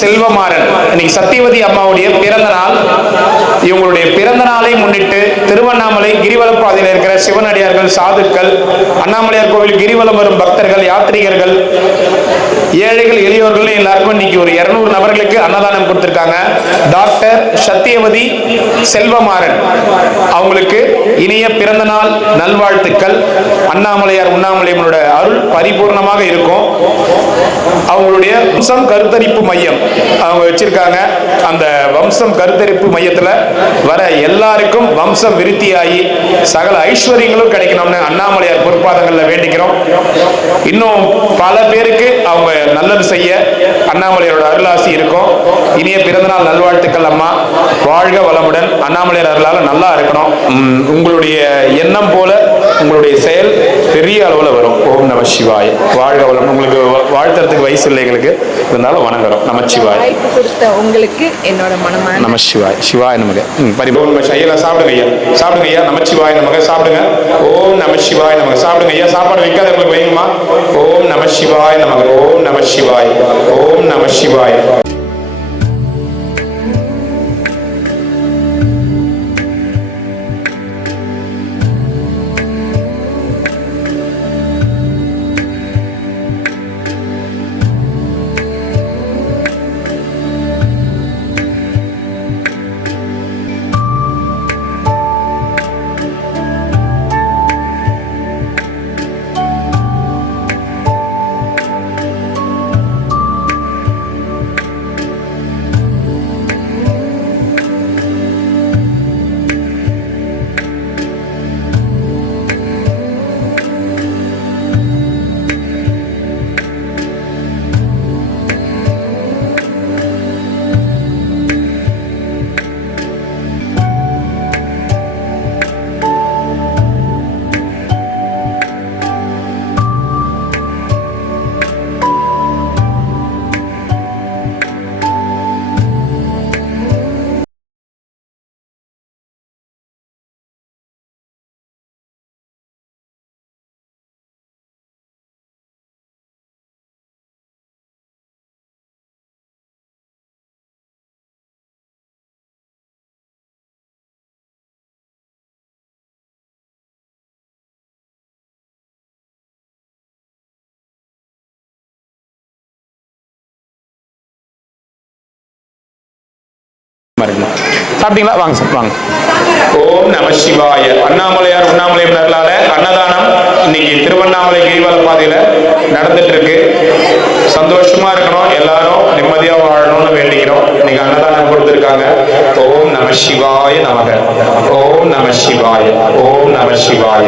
செல்வமாறன். இன்னைக்கு சத்தியவதி அம்மாவுடைய பிறந்த நாள். இவங்களுடைய பிறந்த நாளை முன்னிட்டு திருவண்ணாமலை கிரிவல பாதையில் இருக்கிற சிவனடியார்கள், சாதுக்கள், அண்ணாமலையார் கோவில் கிரிவலம் வரும் பக்தர்கள், யாத்ரீகர்கள், ஏழைகள், எளியோர்கள் எல்லாருக்கும் இன்னைக்கு ஒரு 200 நபர்களுக்கு அன்னதானம் கொடுத்திருக்காங்க. டாக்டர் சத்தியவதி செல்வமாறன் அவங்களுக்கு இனிய பிறந்த நாள் நல்வாழ்த்துக்கள். அண்ணாமலையார் உண்ணாமலையம்மனோட அருள் பரிபூர்ணமாக இருக்கும். அவங்களுடைய வம்சம் கருத்தரிப்பு மையம் அவங்க வச்சிருக்காங்க. அந்த வம்சம் கருத்தரிப்பு மையத்துல வர எல்லாருக்கும் வம்சம் விருத்தியாகி சகல ஐஸ்வர்யங்களும் கிடைக்கணும்னு அண்ணாமலையார் பொற்பாதங்கள்ல வேண்டிக்கிறோம். இன்னும் பல பேருக்கு அவங்க நல்லது செய்ய அண்ணாமலையாரோட அருளாசி இருக்கும். இனிய பிறந்தநாள் நல்வாழ்த்துக்கள் அம்மா. வாழ்க வளமுடன். அண்ணாமலையார் அருளால நல்லா இருக்கணும். உங்களுடைய எண்ணம் போல உங்களுடைய செயல் பெரிய அளவுல வரும். ஓம் நம சிவாய. வாழ்க வளம். உங்களுக்கு வாழ்த்துறதுக்கு வயசு இல்லை எங்களுக்கு, இருந்தாலும் வணங்குறோம். நமச்சிவாய. உங்களுக்கு என்னோட மனமான நம சிவாய. சிவாய நமக. பரிபூர்ண ஐயா சாப்பிடுங்க ஐயா, சாப்பிடுங்க ஐயா. நமச்சிவாய நமக. சாப்பிடுங்க. ஓம் நம சிவாய நமக. சாப்பிடுங்க ஐயா. சாப்பாடு வைக்காதவங்களுக்கு வைங்கம்மா. ஓம் நம சிவாய நமக. ஓம் நம சிவாய. ஓம் நம சிவாய. சாப்பிட்டீங்களா? வாங்க சார் வாங்க. ஓம் நம சிவாய. அண்ணாமலையார் உண்ணாமலையார்னால அன்னதானம் இன்னைக்கு திருவண்ணாமலை கிரிவல பாதையில நடந்துட்டு இருக்கு. சந்தோஷமா இருக்கணும், எல்லாரும் நிம்மதியா வாழணும்னு வேண்டிக்கிறோம். இன்னைக்கு அன்னதானம் கொடுத்திருக்காங்க. ஓம் நம சிவாய நமக. ஓம் நம சிவாய. ஓம் நம சிவாய.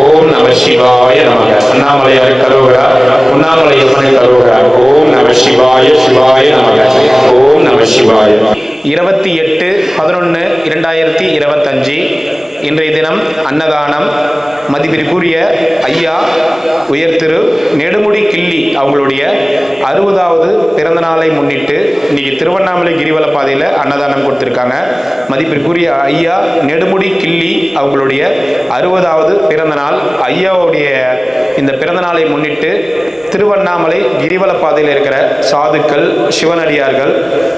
ஓம் நம சிவாய நமக. அண்ணாமலையார் கருவுகா, உண்ணாமலையம்மனை கருவுகா. ஓம் நம சிவாய. சிவாய நமக. ஓம் நம சிவாய. 28/11/2025 இன்றைய தினம் அன்னதானம். மதிப்பிற்குரிய ஐயா உயர்திரு நெடுமுடி கிள்ளி அவங்களுடைய 60வது பிறந்த நாளை முன்னிட்டு இன்னைக்கு திருவண்ணாமலை கிரிவல பாதையில் அன்னதானம் கொடுத்துருக்காங்க. மதிப்பிற்குரிய ஐயா நெடுமுடி கிள்ளி அவங்களுடைய 60வது பிறந்த நாள். ஐயாவுடைய இந்த பிறந்த நாளை முன்னிட்டு திருவண்ணாமலை கிரிவல பாதையில் இருக்கிற சாதுக்கள், சிவனடியார்கள்,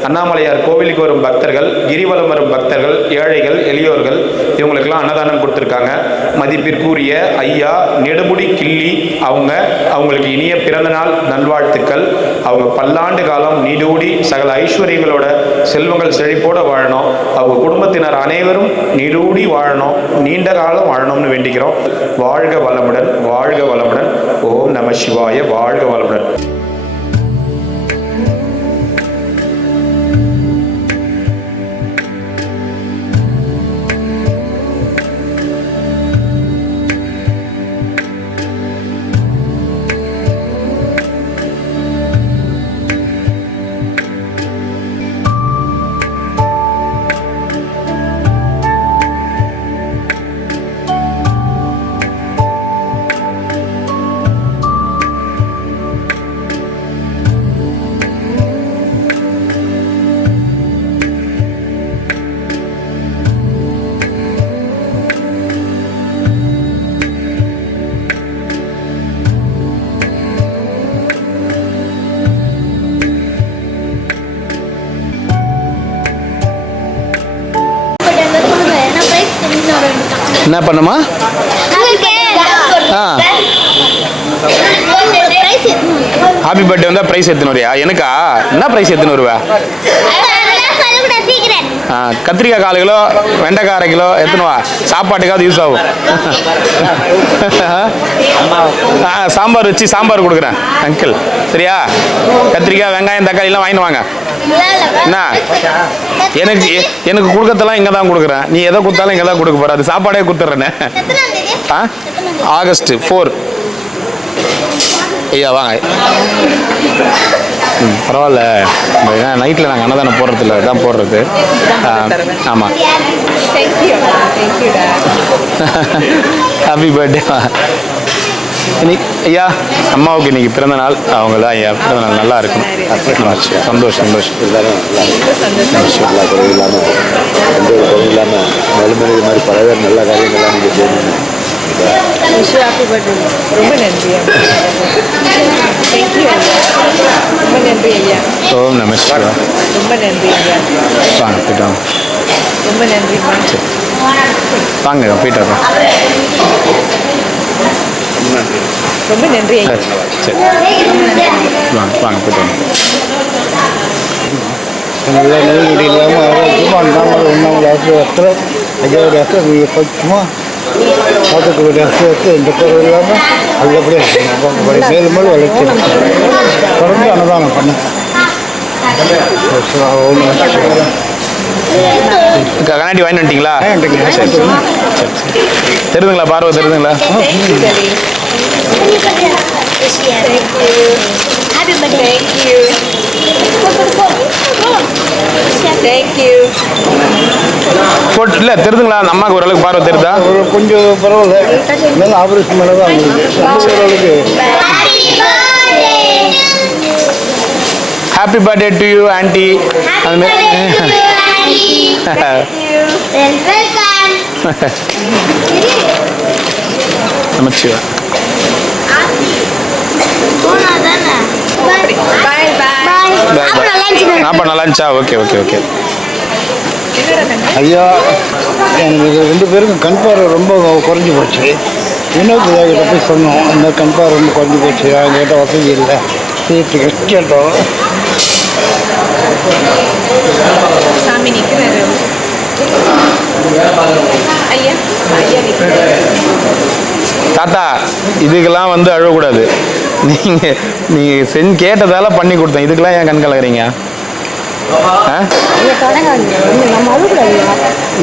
அண்ணாமலையார் கோவிலுக்கு வரும் பக்தர்கள், கிரிவலம் வரும் பக்தர்கள், ஏழைகள், எளியோர்கள் இவங்களுக்கெல்லாம் அன்னதானம் கொடுத்துருக்காங்க. மதிப்பிற்குரிய ஐயா நெடுமுடி கிள்ளி அவங்களுக்கு இனிய பிறந்த நாள் நல்வாழ்த்துக்கள். அவங்க பல்லாண்டு காலம் நீடூடி சகல ஐஸ்வர்யங்களோட செல்வங்கள் செழிப்போட வாழணும். அவங்க குடும்பத்தினர் அனைவரும் நீடூடி வாழணும், நீண்ட காலம் வாழணும்னு வேண்டிக்கிறோம். வாழ்க வளமுடன். வாழ்க வளமுடன். ஓம் நம சிவாய. வாழ்க வளமுடன். என்ன பண்ணுமா? ஆ ஹாப்பி பர்த்டே வந்தால் ப்ரைஸ் எடுத்துன்னு வரியா? எனக்கா? என்ன ப்ரைஸ் எடுத்துன்னு வருவா? கத்திரிக்காய் 4 கிலோ, வெண்டைக்காய் 1/2 கிலோ எடுத்துன்னு வா, சாப்பாட்டுக்காவது யூஸ் ஆகும். சாம்பார் வச்சு சாம்பார் கொடுக்குறேன் அங்கிள், சரியா? கத்திரிக்காய், வெங்காயம், தக்காளிலாம் வாங்கிட்டு வாங்க. என்ன எனக்கு கொடுக்கறதெல்லாம் இங்கே தான் கொடுக்குறேன். நீ எதை கொடுத்தாலும் இங்கே தான் கொடுக்க போகிற. அது சாப்பாடே கொடுத்துட்றேன்னு. ஆகஸ்ட் 4. ஐயா வாங்க. பரவாயில்ல, ஏன்னா நைட்டில் நாங்கள் அன்னதானம் போடுறதில்ல, தான் போடுறது. ஆமாம். Happy birthday. இன்னைக்கு ஐயா அம்மாவுக்கு இன்னைக்கு பிறந்த நாள். அவங்க தான் ஐயா பிறந்த நாள் நல்லா இருக்கும். சந்தோஷம் சந்தோஷம். எல்லா குறையும் இல்லாமல், எந்த ஒரு குறையும் இல்லாமல், மேலும் இது மாதிரி பல நல்ல காரியங்கள்லாம் நீங்கள் செய்யணும். Happy birthday. ரொம்ப நன்றி. தேங்க்யூ. ரொம்ப நன்றி ஐயா. ஓம் நம சிவாய. ரொம்ப நன்றி ஐயா. வாங்க போயிட்டு வாங்க. ரொம்ப நன்றி. வாங்க போயிட்டு வரோம். ரொம்ப நன்றி ஐயா. சரி வாங்க வாங்க போயிட்டு வாங்க. நல்ல நோய்நொடி இல்லாமல் ஆரோக்கியமாக அண்ணாமலை உண்ணாமலை ஆசிரியர் ஐயாவுடைய கொஞ்சமாக பார்க்கக்கூடிய ஆசிரியருக்கு எந்த குறையும் இல்லாமல் நல்லபடியாக மேலும் மேலும் வளர்ச்சி தொடர்ந்து அன்னதானம் பண்ண கண்ணாடி வாங்கி வந்துட்டீங்களா? சரி சரி. தெரியுதுங்களா? பார்வை தெரியுதுங்களா? போட்டு இல்லை தெரியுதுங்களா? அந்த அம்மாவுக்கு ஓரளவுக்கு பார்வை தெரியுதா? கொஞ்சம் பரவாயில்ல, இருந்தாலும் ஆபரேஷன் மேலே தான் ஓரளவுக்கு. Happy birthday to you aunty. அதுமாரி நமச்சிவா. அப்போ நல்லா இருந்துச்சா? Okay okay okay. ஐயா எனக்கு 2 பேருக்கும் கண் பார்வை ரொம்ப குறைஞ்சி போச்சு. இன்னொரு கிட்ட போய் சொன்னோம், அந்த கண் பார்வை ரொம்ப குறைஞ்சி போச்சு, என்கிட்ட வசதி இல்லை தீர்த்துக்கு கேட்டோம். சாமி நிற்கிறாரு ஐயா. ஐயா தாத்தா இதுக்கெல்லாம் வந்து அழக்கூடாது. நீங்கள் கேட்டதால பண்ணி கொடுத்தேன். இதுக்கெல்லாம் ஏன் கண் கலக்குறீங்க?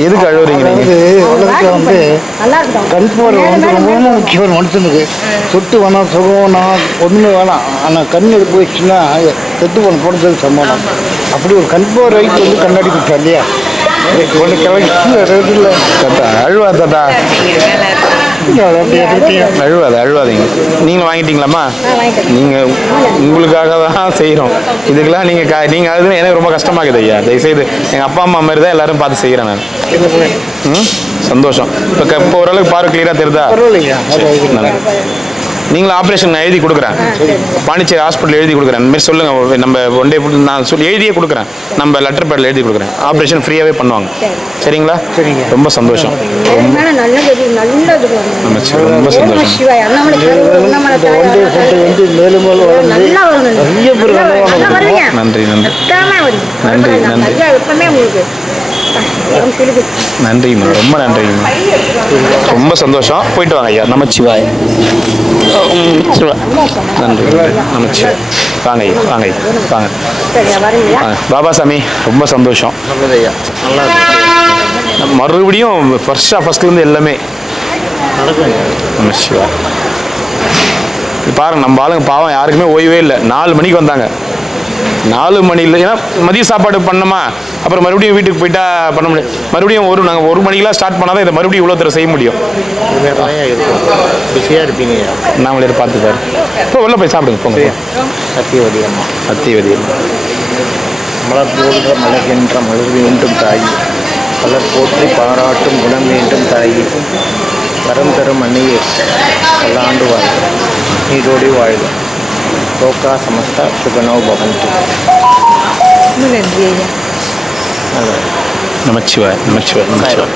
எதுக்கு அழுவுறீங்க நீங்க? உலகத்தில் வந்து கண் பார்வை வந்து ரொம்ப முக்கியம் மனுஷனுக்கு. சொட்டு வேணாம், சுகம் வேணாம், ஒன்றுமே வேணாம். ஆனால் கண் எடுத்து போயிடுச்சுன்னா செத்து போன போனது சம்பளம். அப்படி ஒரு கண் பார்வைக்கு வந்து கண்ணாடி கொடுத்தா இல்லையா? ஒன்று கிளம்பி இல்லை தாத்தா அழுவா தாத்தா, அழுவாதீங்க. நீங்களும் வாங்கிட்டீங்களாம்மா? நீங்கள் உங்களுக்காக தான் செய்கிறோம். இதுக்கெல்லாம் நீங்கள் அழுதுன்னு எனக்கு ரொம்ப கஷ்டமாகுது ஐயா. தயவுசெய்து எங்கள் அப்பா அம்மா மாதிரி தான் எல்லாரும் பார்த்து செய்கிறேன் நான். சந்தோஷம். இப்போ ஓரளவுக்கு பார்வை கிளியராக தெரியுதா? நீங்களும் ஆப்ரேஷன் நான் எழுதி கொடுக்குறேன். பாண்டிச்சேரி ஹாஸ்பிட்டல் எழுதி கொடுக்குறேன். இந்த மாதிரி சொல்லுங்கள், நம்ம ஒன் டே நான் எழுதியே கொடுக்குறேன். நம்ம லெட்டர் பேடில் எழுதி கொடுக்குறேன். ஆப்ரேஷன் ஃப்ரீயாகவே பண்ணுவாங்க. சரிங்களா? சரிங்க. ரொம்ப சந்தோஷம். ரொம்ப சந்தோஷம். நன்றி நன்றி நன்றி நன்றி நன்றிம்மா, ரொம்ப நன்றிம்மா, ரொம்ப சந்தோஷம். போயிட்டு வாங்க ஐயா. நமச்சிவாய். நன்றி நமச்சிவாய். வாங்க ஐயா, வாங்க ஐயா, வாங்க வாங்க. பாபாசாமி ரொம்ப சந்தோஷம். ஐயா நல்லா மறுபடியும் ஃபர்ஸ்ட்லேருந்து எல்லாமே நமச்சிவாய். பாருங்க, நம்ம ஆளுங்க பாவம் யாருக்குமே ஓய்வே இல்லை. 4 மணிக்கு வந்தாங்க. 4 மணியில் ஏன்னா மதிய சாப்பாடு பண்ணோமா, அப்புறம் மறுபடியும் வீட்டுக்கு போயிட்டா பண்ண முடியும். மறுபடியும் நாங்கள் 1 மணிக்கெலாம் ஸ்டார்ட் பண்ணால் தான் இதை மறுபடியும் இவ்வளோ தூரம் செய்ய முடியும். பிஸியாக இருப்பீங்க. நாங்களே பார்த்துக்காரு. இப்போ வெளில போய் சாப்பிடுங்க போங்க. சத்தியவதி அம்மா. சத்தியவதி அம்மா. மலர் போன்ற மலர்கின்ற மலர் வேண்டும் தாயி, பலர் போற்றி பாராட்டும் குணம் வேண்டும் தாயி, வரம் தரும் அன்னையே பல்லாண்டு வாழ்க, நீரோடி வாழ்க, லோகா சமஸ்தா சுகனோ பவந்து. நன்றி ஐயா. நமச்சிவாய் நமச்சிவாய் நமச்சிவாய்.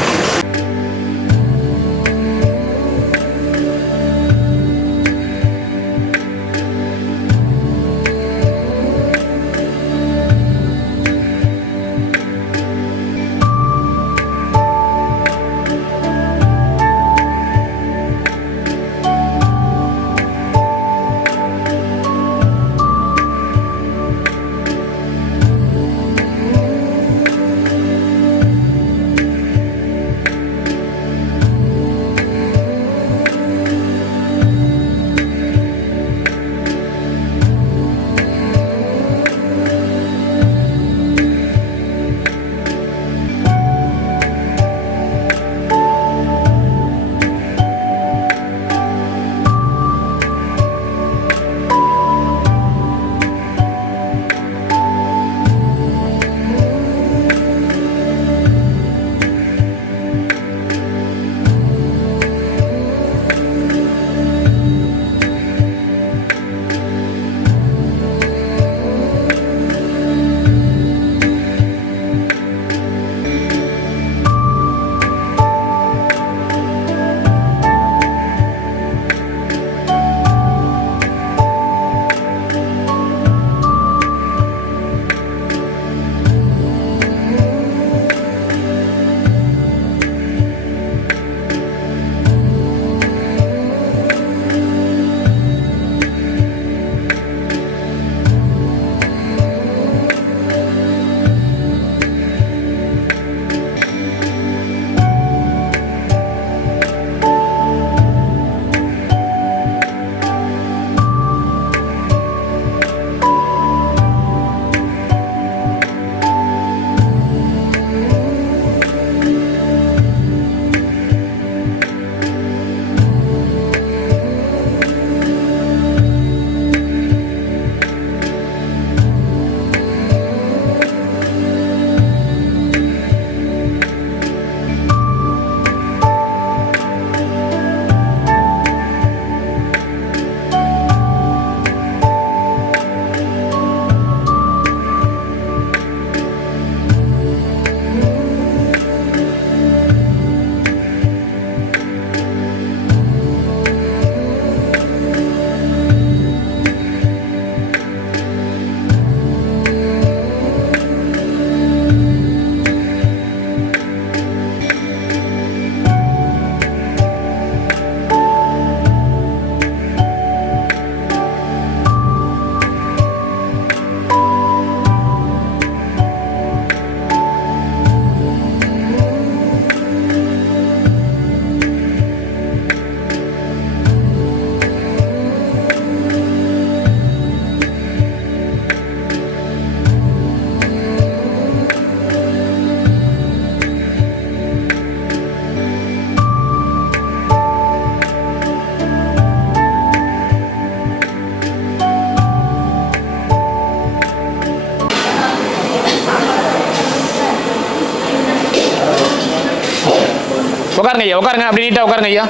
உட்காருங்க ஐயா, உட்காருங்க, அப்படி நீட்டாக உட்காருங்க ஐயா.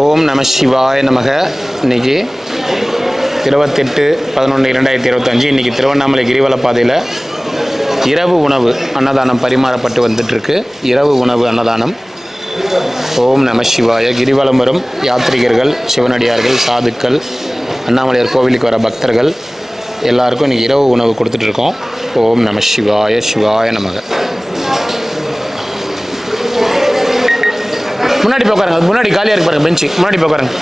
ஓம் நம சிவாய நமக. இன்னைக்கு 28/11/2025 இன்னைக்கு திருவண்ணாமலை கிரிவல பாதையில் இரவு உணவு அன்னதானம் பரிமாறப்பட்டு வந்துட்டுருக்கு. இரவு உணவு அன்னதானம். ஓம் நம சிவாய. கிரிவலம் வரும் யாத்ரீகர்கள், சிவனடியார்கள், சாதுக்கள், அண்ணாமலையார் கோவிலுக்கு வர பக்தர்கள் எல்லாருக்கும் இன்றைக்கி இரவு உணவு கொடுத்துட்ருக்கோம். ஓம் நம சிவாய. சிவாய நமக. முன்னாடி போய் உட்காருங்க, முன்னாடி காலியாக இருக்கு பாருங்க பெஞ்சு, முன்னாடி போய் உட்காருங்க.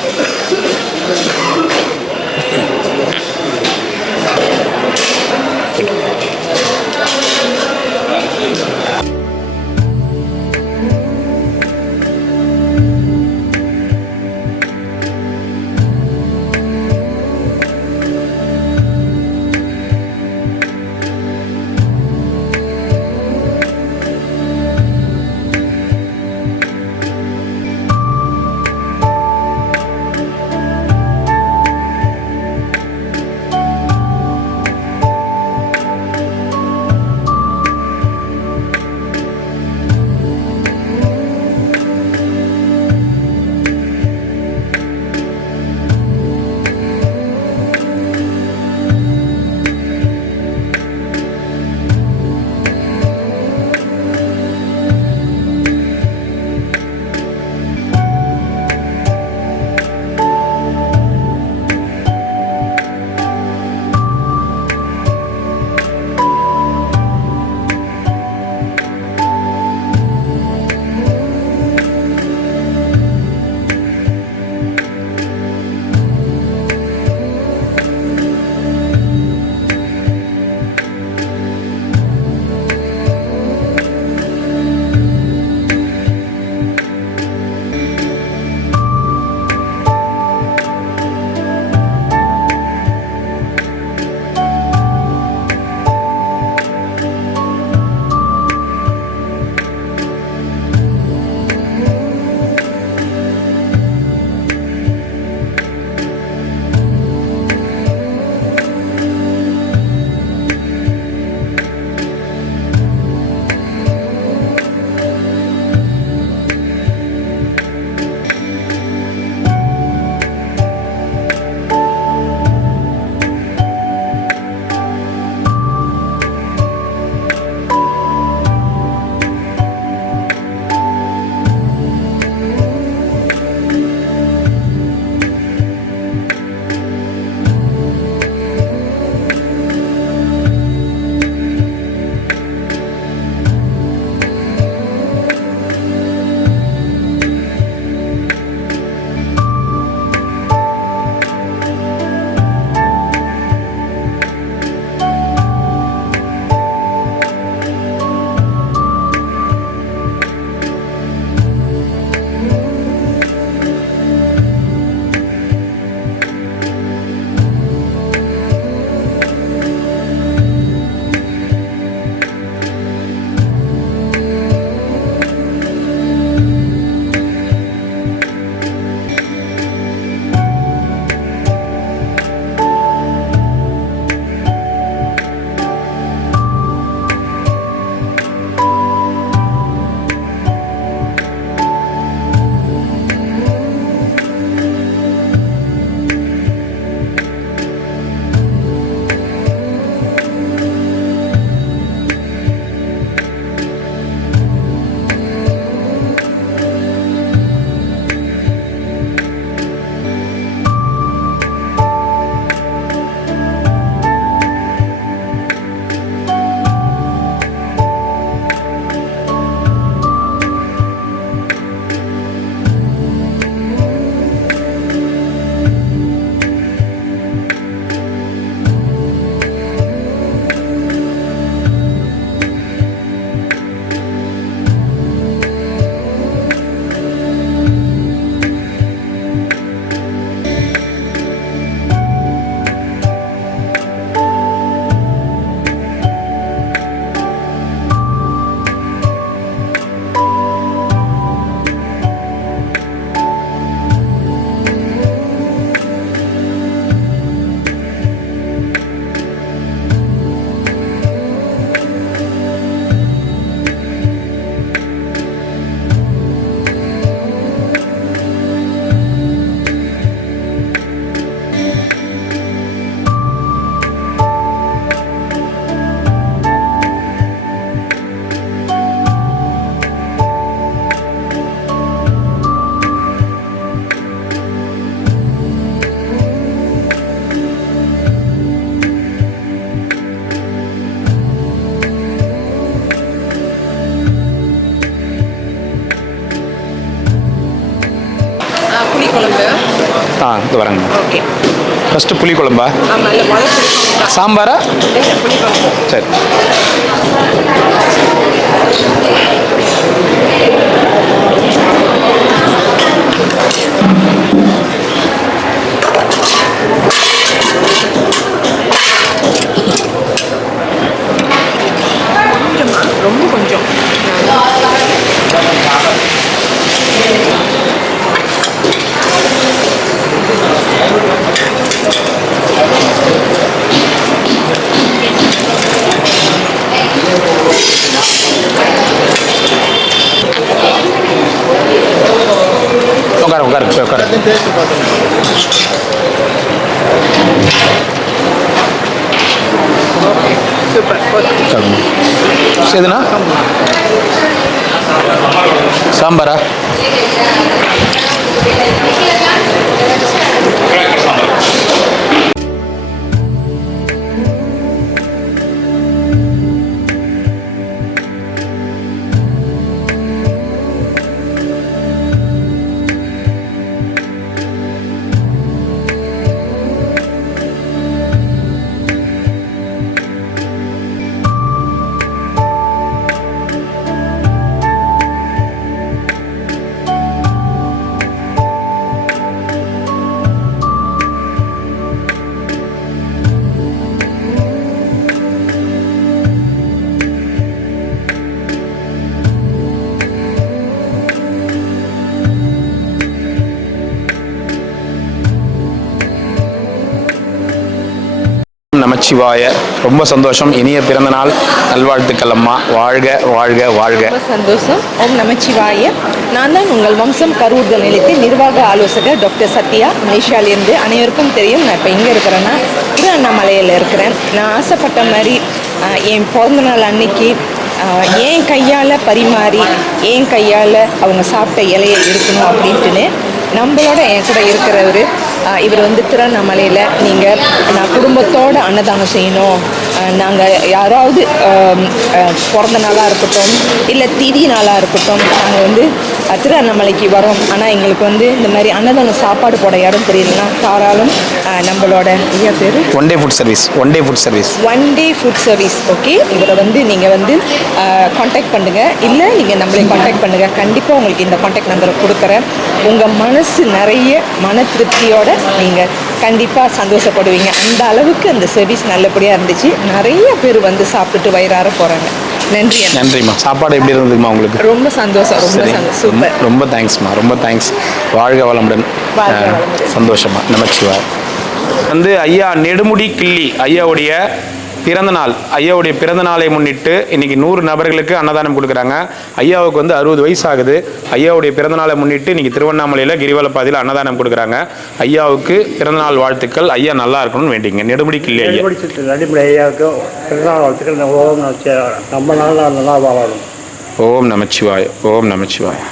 புளிக்குழம்பு. இது வரேங்க. ஓகே. ஃபஸ்ட்டு புளி குழம்பா? ஆமாம், இல்லை முதல் புளிக்குழம்பு. சாம்பாரா? இல்லை, புளிக்குழம்பு. சரி. கொஞ்சமா, ரொம்ப கொஞ்சம். உட்காரு உட்காரு உட்காரு. சூப்பர். சரிண்ணா. சாம்பாரா? நமச்சிவாய. ரொம்ப சந்தோஷம். இனிய பிறந்த நாள் நல்வாழ்த்துக்கள் அம்மா. வாழ்க வாழ்க வாழ்க. ரொம்ப சந்தோஷம். ஓம் நமச்சிவாய. நான் தான் உங்கள் வம்சம் கரூர்தல் நிலையத்தின் நிர்வாக ஆலோசகர் டாக்டர் சத்யா, மலேசியாவிலேருந்து. அனைவருக்கும் தெரியும், நான் இப்போ எங்கே இருக்கிறேன்னா திரு அண்ணாமலையில் இருக்கிறேன். நான் ஆசைப்பட்ட மாதிரி என் பிறந்தநாள் அன்னைக்கு என் கையால் பரிமாறி என் கையால் அவங்க சாப்பிட்ட இலையை இருக்கணும் அப்படின்ட்டுன்னு நம்மளோட என் கூட இருக்கிறவர் இவர் வந்து திருவண்ணாமலையில் நீங்கள் நான் குடும்பத்தோடு அன்னதானம் செய்யணும், நாங்கள் யாராவது பிறந்த நாளாக இருக்கட்டும் இல்லை திதி நாளாக இருக்கட்டும், நாங்கள் வந்து திருவண்ணாமலைக்கு வரோம், ஆனால் எங்களுக்கு வந்து இந்த மாதிரி அன்னதானம் சாப்பாடு போட இடம் தெரியலன்னா தாராளம் நம்மளோட ஐயா பேர் one day food service. One day food service. One day food service. Okay, இவரை வந்து நீங்கள் வந்து காண்டாக்ட் பண்ணுங்கள், இல்லை நீங்கள் நம்மளை காண்டாக்ட் பண்ணுங்கள். கண்டிப்பாக உங்களுக்கு இந்த காண்டாக்ட் நம்பரை கொடுக்குறேன். உங்கள் மனசு நிறைய மன திருப்தியோட நீங்கள் கண்டிப்பாக சந்தோஷப்படுவீங்க. அந்த அளவுக்கு அந்த சர்வீஸ் நல்லபடியாக இருந்துச்சு. நிறைய பேர் வந்து சாப்பிட்டுட்டு வயிறார போகிறாங்க. நன்றி. நன்றிம்மா. சாப்பாடு எப்படி இருந்ததுமா உங்களுக்கு? ரொம்ப சந்தோஷம். ரொம்ப சந்தோஷம். சூப்பர். ரொம்ப தேங்க்ஸ்மா. ரொம்ப தேங்க்ஸ். வாழ்க வளமுடன். சந்தோஷமா. நமச்சிவாய். வந்து ஐயா நெடுமுடி கிள்ளி ஐயாவுடைய பிறந்தநாள். ஐயாவுடைய பிறந்த நாளை முன்னிட்டு இன்னைக்கு 100 நபர்களுக்கு அன்னதானம் கொடுக்குறாங்க. ஐயாவுக்கு வந்து 60 வயசு ஆகுது. ஐயாவுடைய பிறந்தநாளை முன்னிட்டு இன்னைக்கு திருவண்ணாமலையில் கிரிவலப்பாதையில் அன்னதானம் கொடுக்குறாங்க. ஐயாவுக்கு பிறந்தநாள் வாழ்த்துக்கள். ஐயா நல்லா இருக்கணும்னு வேண்டிங்க. நெடுமுடி கிள்ளி ஐயா. நெடுமுடி ஐயாவுக்கு பிறந்தநாள் வாழ்த்துக்கள். நம்ம நாள் நல்லா வாழணும். ஓம் நமச்சிவாய். ஓம் நமச்சிவாய்.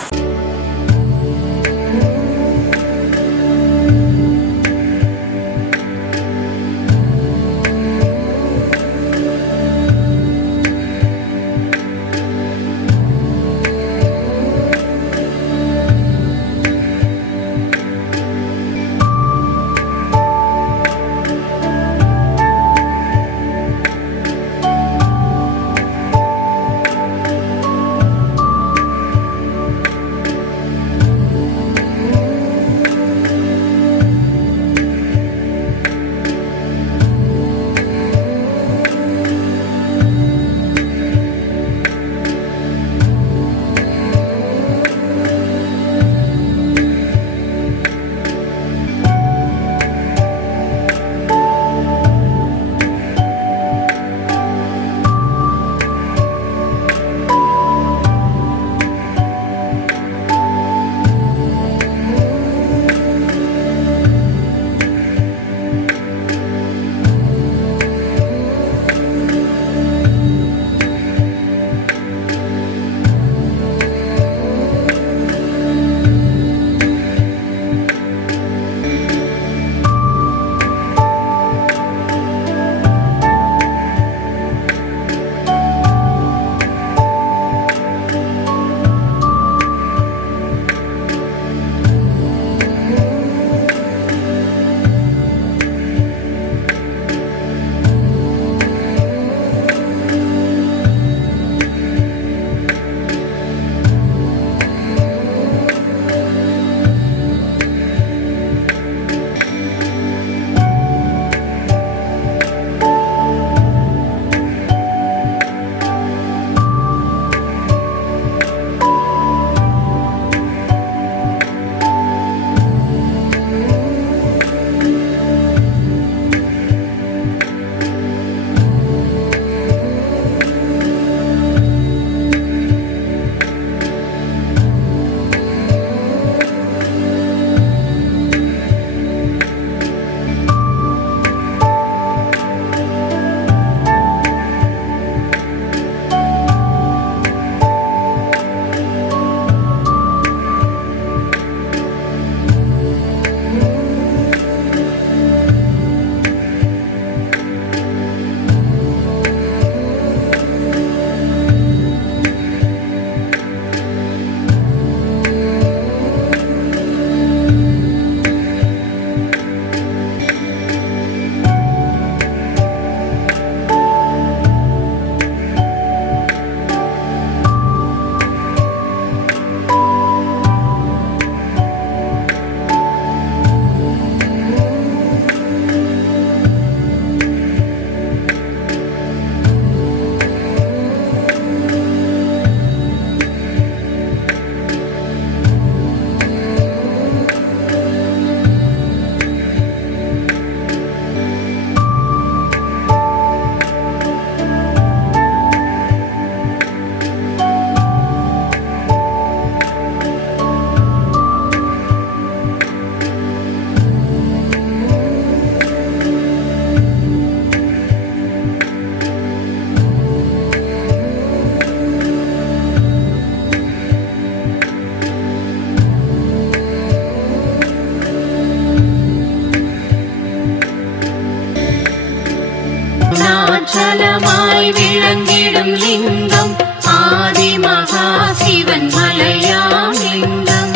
சலமாய் விளங்கிடும் லிங்கம் ஆதி மகா சிவன் மலையாம் லிங்கம்.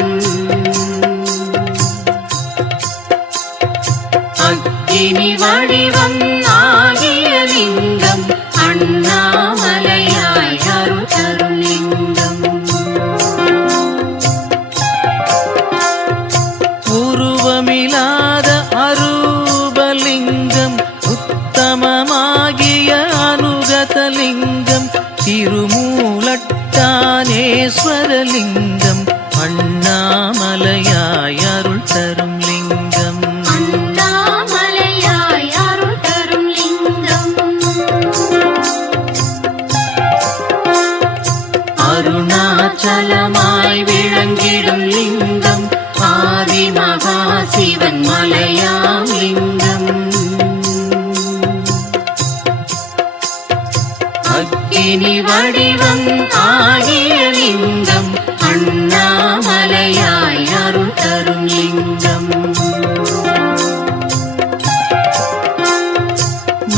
அக்கினி வடிவம் ஆகிய லிங்கம் அண்ணாமலையாய் அருள் தரும் லிங்கம். உருவமில்லாத அரூபலிங்கம் உத்தமமாகிய அனுகதலிங்கம் திருமூலட்டானேஸ்வரலிங்கம் அண்ணாமலையாய் அருள் தரும் லிங்கம். அண்ணாமலையாய் அருள் தரும் லிங்கம். அருணாச்சலமாய் விளங்கிடும் லிங்கம் ஆதி மகா சிவன் மலையாம் லிங்கம். அக்கினி வடிவம் ஆகிய லிங்கம் அண்ணாமலையாய் அருள் தரும் லிங்கம்.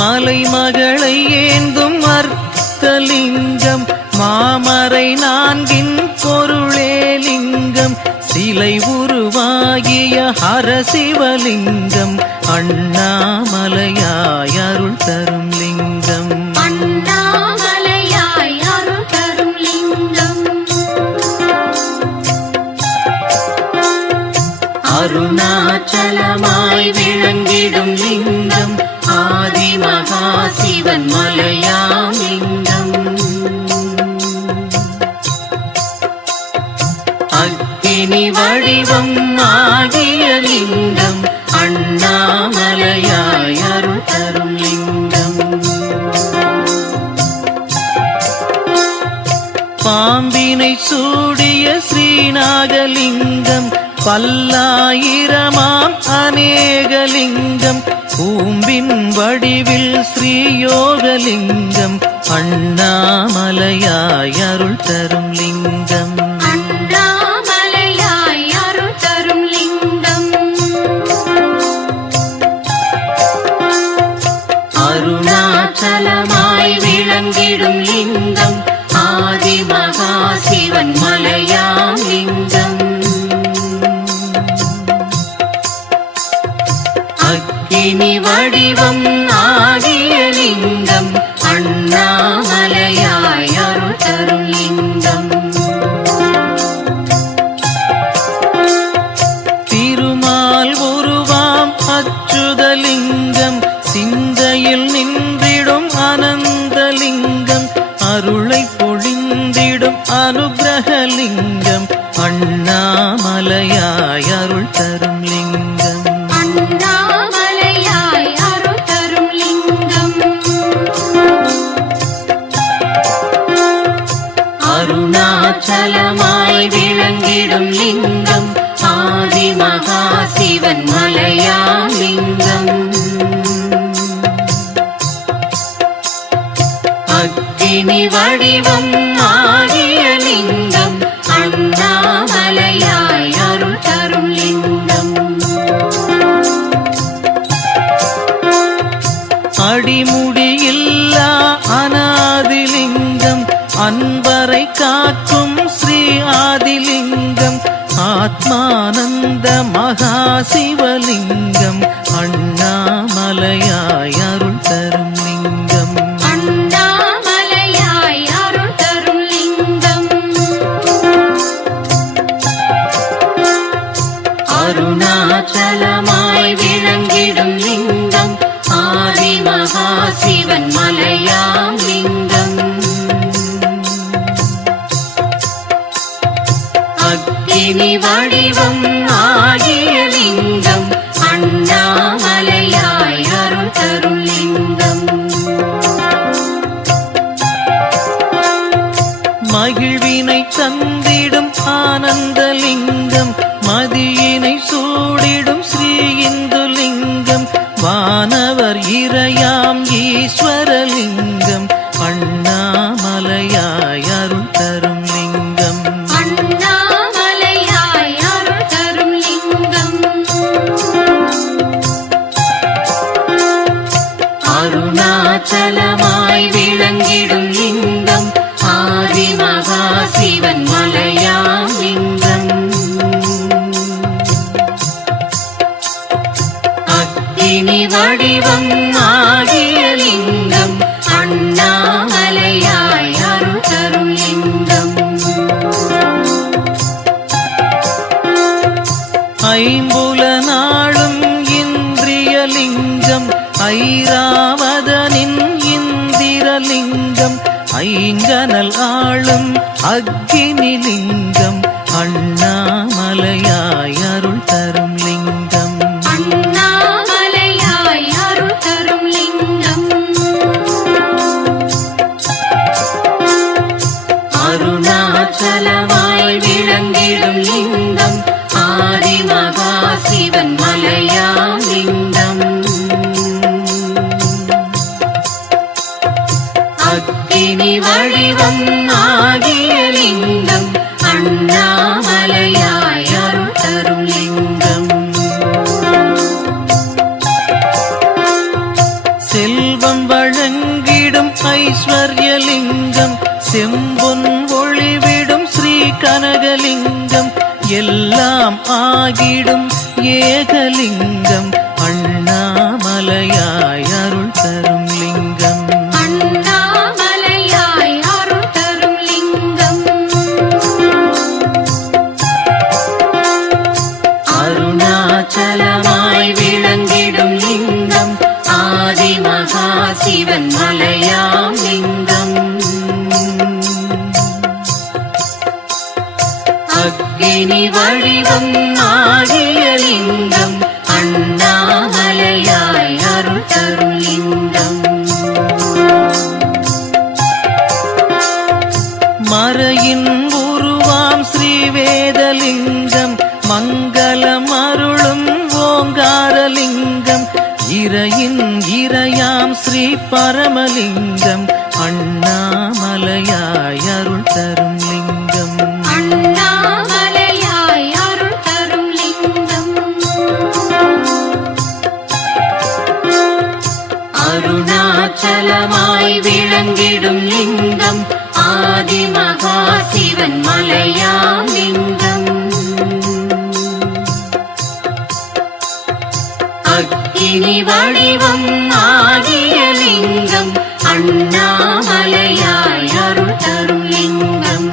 மலைமகளை ஏந்தும் அர்த்தலிங்கம் மாமரை நான்கின் பொருளே லிங்கம் சிலை உருவாகிய ஹரசிவலிங்கம் அண்ணாமலையாய் அருள் தரும் லிங்கம். அண்ணாமலையாய் அருள் தரும் லிங்கம். அருணாச்சலமாய் விளங்கிடும் லிங்கம் ஆதி மகா சிவன் மலையாம் லிங்கம். அக்கினி வடிவம் ஆகிய லிங்கம் அண்ணாமலையாய் அருள் தரும் லிங்கம். பாம்பினை சூடிய ஸ்ரீநாகலிங்கம் பல்லாயிரமாம் அநேகலிங்கம் பூம்பின் வடிவில் ஸ்ரீயோகலிங்கம் அண்ணாமலையாய் அருள் தரும் லிங்கம். அண்ணாமலையாய் அருள் தரும் லிங்கம். அருணாச்சலமாய் விளங்கிடும் லிங்கம் ஆதி மகா சிவன் மலையாம் லிங்கம். அக்கினி வடிவம் ஆகிய லிங்கம் அண்ணாமலையாய் அருள் தரும் லிங்கம். திருமால் உருவாம் அச்சுதலிங்கம் சிந்தையில் நின்றிடும் அனந்தலிங்கம் அருளை பொழிந்திடும் அனுகிரகலிங்கம் அண்ணாமலையாய் அருள் தரும் லிங்கம். அண்ணாமலையாய் அருள் தரும் லிங்கம். அருணாச்சலமாய் விளங்கிடும் லிங்கம் ஆதி மகா சிவன் மலையாம் லிங்கம். அக்கினி வடிவம் ஆகிய லிங்கம் அண்ணாமலையாய் அருள் தரும் லிங்கம். அடிமுடியில்லா அநாதிலிங்கம் அன்பரை காக்கும் ஸ்ரீ ஆதிலிங்கம் ஆத்மானந்த மகாசிவலிங்கம் அண்ணாமலையாய் அருள் தரும் லிங்கம். அண்ணாமலையாய் அருள் தரும் லிங்கம். அருணாச்சலமாய் விளங்கிடும் லிங்கம் ஆதி மகா சிவன் மலையாம் லிங்கம். அக்கினி வடிவம் ஆகிய லிங்கம் அண்ணாமலையாய் அருள் தரும் லிங்கம். மகிழ்வினை தந்திடும் ஆனந்தலிங்கம் மதியினை சூடிடும் ஸ்ரீ இந்துலிங்கம் வானவர் இறையாம் ஈஸ்வரலிங்கம் அண்ணாமலையாய் அருள் தரும் லிங்கம். அண்ணாமலையாய் அருள் தரும் வடிவம் ஆகிய லிங்கம் அண்ணாமலையாய் அருள் தரும் லிங்கம். ஐம்புல நாளும் இந்திரிய லிங்கம் ஐராவதனின் இந்திரலிங்கம் ஐங்கனல் ஆளும் அக்கினி லிங்கம் அண்ணாமலையாய் அருள் தரும் லிங்கம். அண்ணாமலையாய் அருள் தரும் லிங்கம். அருணாச்சலமாய் விளங்கிடும் லிங்கம் ஆதிமகா சிவன் மலையாம் லிங்கம். அக்கினி வடிவம் ஆகிய லிங்கம் அண்ணாமலையாய் அருள் தரும் லிங்கம். செல்வம் வழங்கிடும் ஐஸ்வர்யலிங்கம் செம்பொன் ஒளிவிடும் ஸ்ரீ கனகலிங்கம் எல்லாம் ஆகிடும் ஏகலிங்கம் அண்ணாமலையாய் அருள் தரும் லிங்கம். அண்ணாமலையாய் அருள் தரும் லிங்கம். அருணாச்சலமாய் விளங்கிடும் லிங்கம் ஆதிமகா சிவன் மலையாம் லிங்கம். அக்கினி வடிவம் ஆகிய லிங்கம் அண்ணாமலையாய் அருள் தரும் லிங்கம். மறையின் உருவாம் ஸ்ரீவேதலிங்கம் மங்களம் அருளும் ஓங்காரலிங்கம் இறையின் இறையாம் ஸ்ரீ பரமலிங்கம் அண்ணாமலையாய் அருள் தரும் லிங்கம். அண்ணாமலையாய் அருள் தரும் லிங்கம். அருணாச்சலமாய் விளங்கிடும் லிங்கம் ஆதிமகா சிவன் மலையாம் லிங்கம். அக்கினி வடிவம் ஆகிய லிங்கம் அண்ணாமலையாய் அருள் தரும் லிங்கம்.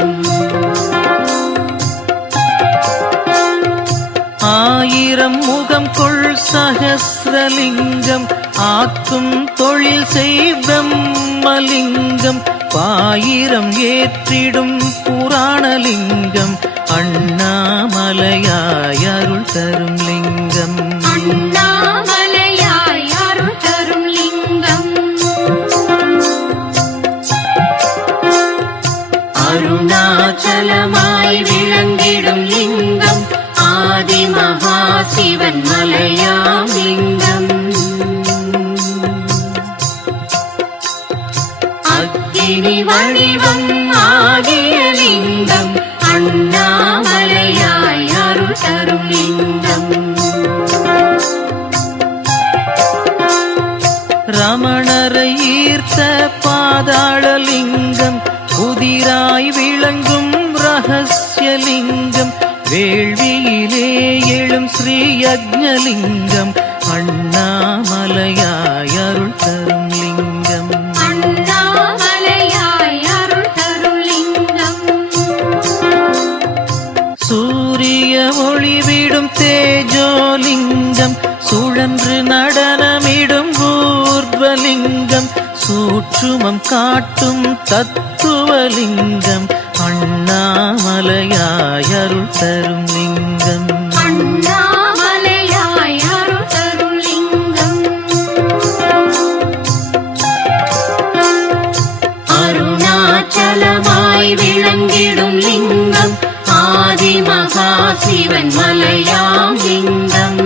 ஆயிரம் முகம் கொள் சகஸ்ரலிங்கம் ஆக்கும் தொழில் செய் பிரம்மலிங்கம் பாயிரம் ஏற்றிடும் புராணலிங்கம் அண்ணாமலையாய் அருள் தரும் லிங்கம். அண்ணாமலையாய் அருள் தரும் லிங்கம். அருணாச்சலமாய் விளங்கிடும் லிங்கம் ஆதிமகா சிவன் மலையாம் லிங்கம். அக்கினி வடிவம் ஆகிய லிங்கம் அண்ணாமலையாய் அருள் தரும் லிங்கம். ரமணரை ஈர்த்த பாதாளலிங்கம் புதிராய் விளங்கும் ரகசியலிங்கம் வேள்வியிலே எழும் ஸ்ரீ யக்ஞலிங்கம் அண்ணாமலையாய் அருள் தரும் லிங்கம். அண்ணாமலையாய் அருள் தரும் லிங்கம். சூரிய ஒளிவிடும் தேஜோலிங்கம் சுழன்று நடனமிடும் ஊர்வலிங்கம் சூற்றுமம் காட்டும் தத்துவலிங்கம் அண்ணாமலையாய் அருள் தரும் லிங்கம். அண்ணாமலையாய் அருள் தரும் லிங்கம். அருணாச்சலமாய் விளங்கிடும் லிங்கம் ஆதிமகா சிவன் மலையாம் லிங்கம்.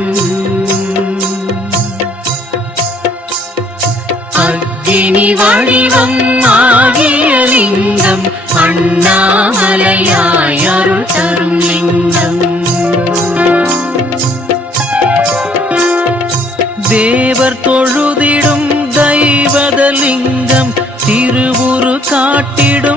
அக்கினி வடிவம் ஆகிய லிங்கம் அண்ணாமலையாய் அருள் தரும் லிங்கம். தேவர் தொழுதிடும் தெய்வதலிங்கம் திருவுரு காட்டிடும்